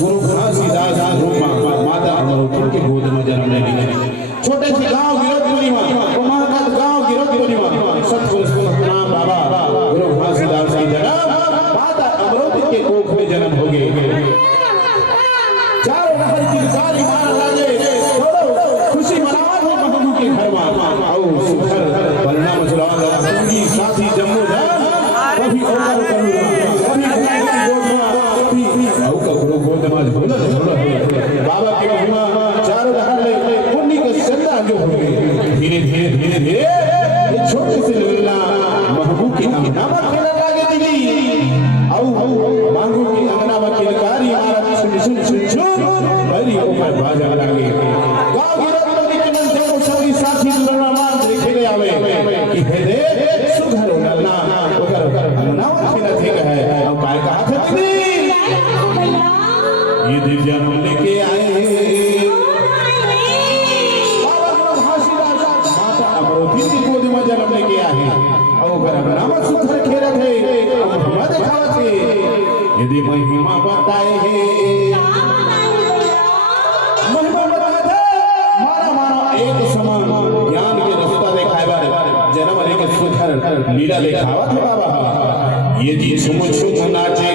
गुरु घासीदास माता अमरोपुर के गोद में जन्म लेने लगे। छोटे से गांव गिरधपुरी में महाकाल गांव गिरधपुरी में सतगुरु नाम बाबा गुरु घासीदास की जन्म माता अमरोपुर के कोख में जन्म हो गए। चारों नहर की कारी मार लागे खुशी मनावत है महबूब के घर में आओ सुखर परिणाम चलाओ पूरी साथी जम्मू जा कभी और करूंगा कभी गोद में बाबा की महिमा चारों नहर ले पुण्य का संदा जो हो गए। धीरे धीरे धीरे धीरे ये छोटे से लल्ला महबूब की अंगना में खेलने लगे दीदी आओ मांगू की अंगना में किलकारी मारा सुन सुन सुन सुन बड़ी ऊपर बाजा लगे। गांव गिरधपुरी के मन से सभी साथी लल्ला मान देखे आवे कि हे दे सुधरो लल्ला ओकर अंगना में खेला ठीक है अब काय कहा था दीदी ये दिव्य जन्म लेके आए बाबा गुरु घासीदास माता अमरोपुर की गोद में जन्म लेके आए और घर सुखर खेलत है महिमा दिखावत है यदि महिमा बताए है महिमा बताए थे मारा मारा एक समान ज्ञान के रास्ता दिखाए बारे जन्म लेके सुखर लीला दिखावत है बाबा ये जी सुम सुम नाचे